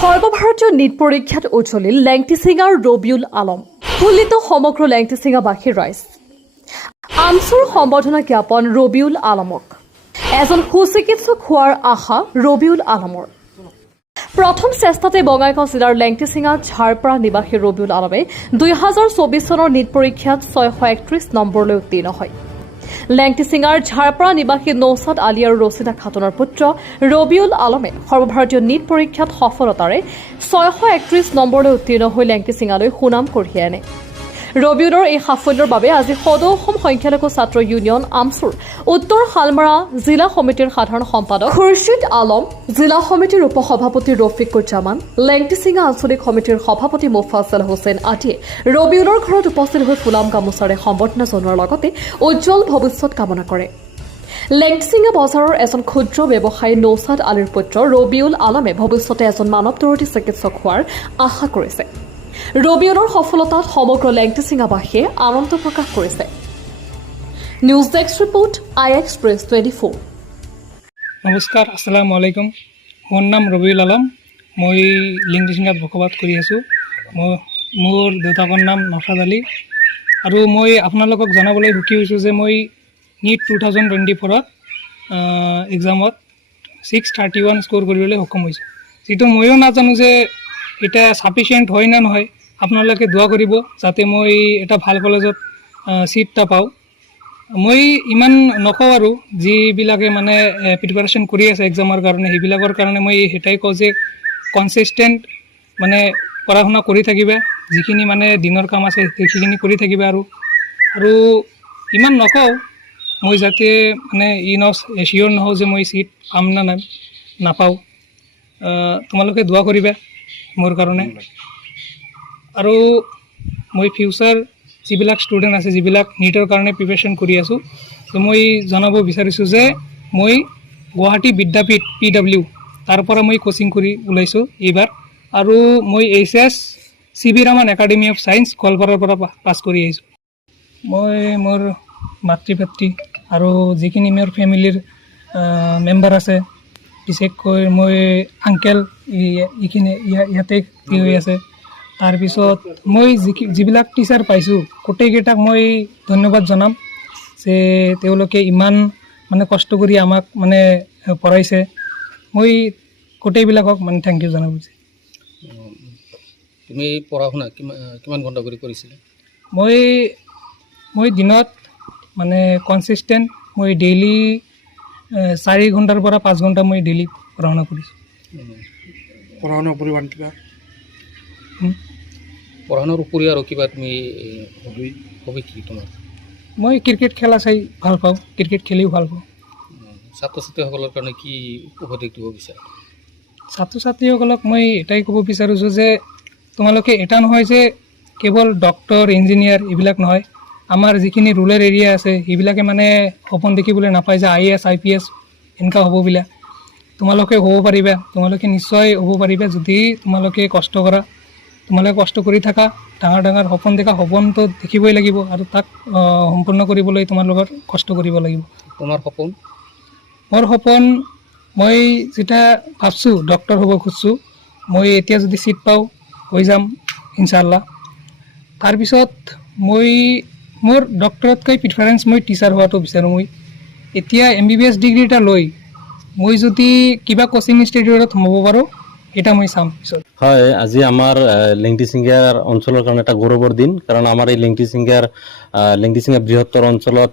সৰ্বভাৰতীয় নীট পৰীক্ষাত উজ্বলিল লেংটিচিঙাৰ ৰবিউল আলম। ফুল্লিত সমগ্ৰ লেংটিচিঙাবাসীৰ ৰাইজ। আমচুৰ সম্বৰ্ধনা জ্ঞাপন ৰবিউল আলমক। এজন সুচিকিৎসক হোৱাৰ আশা ৰবিউল আলমৰ। প্ৰথম চেষ্টাতে বঙাইগাঁও জিলাৰ লেংটিচিঙা ঝাৰপাৰা নিবাসী ৰবিউল আলমে 2024 চনৰ নীট পৰীক্ষাত 631 নম্বৰলৈ উত্তীৰ্ণ হয়। লেংটিচিঙাৰ ঝাৰপাৰা নিবাসী নৌছাদ আলী আৰু ৰচিদা খাতুনৰ পুত্ৰ ৰবিউল আলমে সৰ্বভাৰতীয় নীট পৰীক্ষাত সফলতাৰে 631 নম্বৰলৈ উত্তীৰ্ণ হৈ লেংটিচিঙালৈ সুনাম কঢ়িয়াই আনে। ৰবিউলৰ এই সাফল্যৰ বাবে আজি সদৌ অসম সংখ্যালঘু ছাত্ৰ ইউনিয়ন আমচুৰ উত্তৰ শালমাৰা জিলা সমিতিৰ সাধাৰণ সম্পাদক খুৰশ্বিদ আলম, জিলা সমিতিৰ উপসভাপতি ৰফিকুজ্জামান, লেংটিচিঙা আঞ্চলিক সমিতিৰ সভাপতি মোফাজ্জল হুছেইন আদিয়ে ৰবিউলৰ ঘৰত উপস্থিত হৈ ফুলাম গামোচাৰে সম্বৰ্ধনা জনোৱাৰ লগতে উজ্জ্বল ভৱিষ্যত কামনা কৰে। লেংটিচিঙা বজাৰৰ এজন ক্ষুদ্ৰ ব্যৱসায়ী নৌছাদ আলীৰ পুত্ৰ ৰবিউল আলমে ভৱিষ্যতে এজন মানৱদৰদী চিকিৎসক হোৱাৰ আশা কৰিছে। ৰবিউলৰ সফলতাত সমগ্ৰ লেংটিচিঙাবাসীয়ে আনন্দ প্ৰকাশ কৰিছে। নিউজ ডেস্ক ৰিপৰ্ট আই এক্সপ্ৰেছ 24। নমস্কাৰ, আসসালামু আলাইকুম। মোৰ নাম ৰবিউল আলম। মই লেংটিচিঙাত বসবাস কৰি আছোঁ। মোৰ দেউতাকৰ নাম নৌছাদ আলী। আৰু মই আপোনালোকক জনাবলৈ সুখী হৈছোঁ যে মই নীট 2024ত এক্সামত 631 স্ক'ৰ কৰিবলৈ সক্ষম হৈছোঁ। যিটো ময়ো নাজানো যে এটা ছাফিচিয়েণ্ট হয় নে নহয়। আপোনালোকে দোৱা কৰিব যাতে মই এটা ভাল কলেজত ছিট এটা পাওঁ। মই ইমান নকওঁ আৰু যিবিলাকে মানে প্ৰিপাৰেশ্যন কৰি আছে এক্সামৰ কাৰণে, সেইবিলাকৰ কাৰণে মই সেইটাই কওঁ যে কনচিষ্টেণ্ট মানে পঢ়া শুনা কৰি থাকিবা। যিখিনি মানে দিনৰ কাম আছে সেইখিনি কৰি থাকিবা। আৰু ইমান নকওঁ মই যাতে মানে চিয়'ৰ নহওঁ যে মই ছিট পাম না নাপাওঁ। তোমালোকে দোৱা কৰিবা মোৰ কাৰণে। আৰু মই ফিউচাৰ যিবিলাক ষ্টুডেণ্ট আছে, যিবিলাক নীটৰ কাৰণে প্ৰিপেৰেশ্যন কৰি আছোঁ, তো মই জনাব বিচাৰিছোঁ যে মই গুৱাহাটী বিদ্যাপীঠ PW তাৰ পৰা মই কোচিং কৰি ওলাইছোঁ এইবাৰ। আৰু মই HS CB Raman academy of science গোৱালপাৰাৰ পৰা পাছ কৰি আহিছোঁ। মই মোৰ মাতৃ পিতৃ আৰু যিখিনি মোৰ ফেমিলিৰ মেম্বাৰ আছে, বিশেষকৈ মই আংকেল এইখিনি ইয়াতে হৈ আছে। তাৰপিছত মই যিবিলাক টিচাৰ পাইছোঁ গোটেইকেইটাক মই ধন্যবাদ জনাম যে তেওঁলোকে ইমান মানে কষ্ট কৰি আমাক মানে পঢ়াইছে। মই গোটেইবিলাকক মানে থেংক ইউ জনাব বিচাৰিছোঁ। তুমি পঢ়া শুনা কিমান ঘণ্টা কৰি কৰিছিলা? মই দিনত মানে কনচিষ্টেণ্ট মই ডেইলি 4 ঘণ্টাৰ পৰা 5 ঘণ্টা মই ডেইলি পঢ়া শুনা কৰিছোঁ। পঢ়া শুনাৰ পৰিমাণ কিবা পঢ়া শুনাৰ উপৰিও আৰু কিবা তুমি হবি কি তোমাৰ? মই ক্ৰিকেট খেলা চাই ভাল পাওঁ, ক্ৰিকেট খেলিও ভাল পাওঁ। ছাত্ৰ ছাত্ৰীসকলৰ কাৰণে কি উপদেশ দিব বিচাৰা? ছাত্ৰ ছাত্ৰীসকলক মই এটাই ক'ব বিচাৰিছোঁ যে তোমালোকে এটা নহয় যে কেৱল ডক্টৰ ইঞ্জিনিয়াৰ এইবিলাক নহয়, আমাৰ যিখিনি ৰুৰেল এৰিয়া আছে সেইবিলাকে মানে সপোন দেখিবলৈ নাপায় যে IAS IPS এনেকুৱা হ'ব বোলে। তোমালোকে হ'ব পাৰিবা, তোমালোকে নিশ্চয় হ'ব পাৰিবা যদি তোমালোকে কষ্ট কৰা। তোমালোকে কষ্ট কৰি থাকা, ডাঙৰ ডাঙৰ সপোন দেখা। সপোনটো দেখিবই লাগিব আৰু তাক সম্পূৰ্ণ কৰিবলৈ তোমালোকৰ কষ্ট কৰিব লাগিব। তোমাৰ সপোন? মোৰ সপোন মই যেতিয়া ভাবছোঁ ডক্টৰ হ'ব খুজিছোঁ, মই এতিয়া যদি ছিট পাওঁ হৈ যাম ইনশাআল্লাহ। তাৰপিছত মই মোৰ ডক্টৰতকৈ প্ৰিফাৰেঞ্চ মই টিচাৰ হোৱাটো বিচাৰোঁ। মই এতিয়া MBBS ডিগ্ৰী এটা লৈ মই যদি কিবা কোচিং ইনষ্টিটিউটত সোমাব পাৰোঁ এটা মই চাম পিছত। হয়, আজি আমাৰ লেংটিচিঙাৰ অঞ্চলৰ কাৰণে এটা গৌৰৱৰ দিন। কাৰণ আমাৰ এই লেংটিচিঙা বৃহত্তৰ অঞ্চলত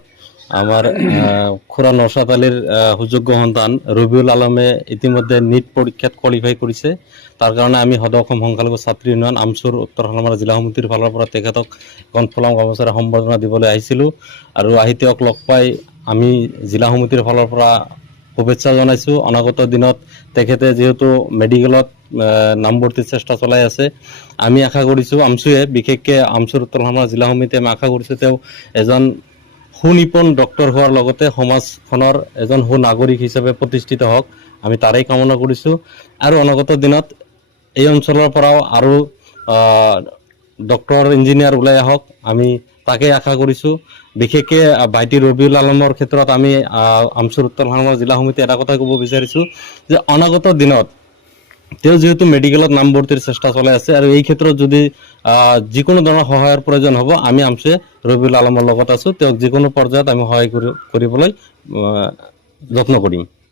আমাৰ খুৰা নৌছাদ আলীৰ সুযোগ্য সন্তান ৰবিউল আলমে ইতিমধ্যে নীট পৰীক্ষাত কোৱালিফাই কৰিছে। তাৰ কাৰণে আমি সদৌ অসম সংখ্যালঘু ছাত্ৰী ইউনিয়ন আমচুৰ উত্তৰ শালমাৰা জিলা সমিতিৰ ফালৰ পৰা তেখেতক এখন ফুলাম গামোচাৰে সম্বৰ্ধনা দিবলৈ আহিছিলোঁ। আৰু আহি তেওঁক লগ পাই আমি জিলা সমিতিৰ ফালৰ পৰা শুভেচ্ছা জনাইছোঁ। অনাগত দিনত তেখেতে যিহেতু মেডিকেলত নামভৰ্তিৰ চেষ্টা চলাই আছে, আমি আশা কৰিছোঁ আমচুৱে বিশেষকৈ আমচুৰ উত্তৰ শালমাৰা জিলা সমিতিয়ে আমি আশা কৰিছোঁ তেওঁ এজন সুনিপুণ ডক্টৰ হোৱাৰ লগতে সমাজখনৰ এজন সুনাগৰিক হিচাপে প্ৰতিষ্ঠিত হওক, আমি তাৰেই কামনা কৰিছোঁ। আৰু অনাগত দিনত এই অঞ্চলৰ পৰাও আৰু ডক্টৰ ইঞ্জিনিয়াৰ ওলাই আহক, আমি তাকে আশা কৰিছোঁ। বিশেষকৈ ভাইটি ৰবিউল আলমৰ ক্ষেত্ৰত আমি আমচুৰ উত্তৰ শালমাৰা জিলা সমিতি এটা কথা ক'ব বিচাৰিছোঁ যে অনাগত দিনত তেওঁ যিহেতু মেডিকেলত নামভৰ্তিৰ চেষ্টা চলাই আছে আৰু এই ক্ষেত্ৰত যদি যিকোনো ধৰণৰ সহায়ৰ প্ৰয়োজন হ'ব আমি আমছে ৰবিউল আলমৰ লগত আছো। তেওঁক যিকোনো পৰ্যায়ত আমি সহায় কৰিবলৈ যত্ন কৰিম।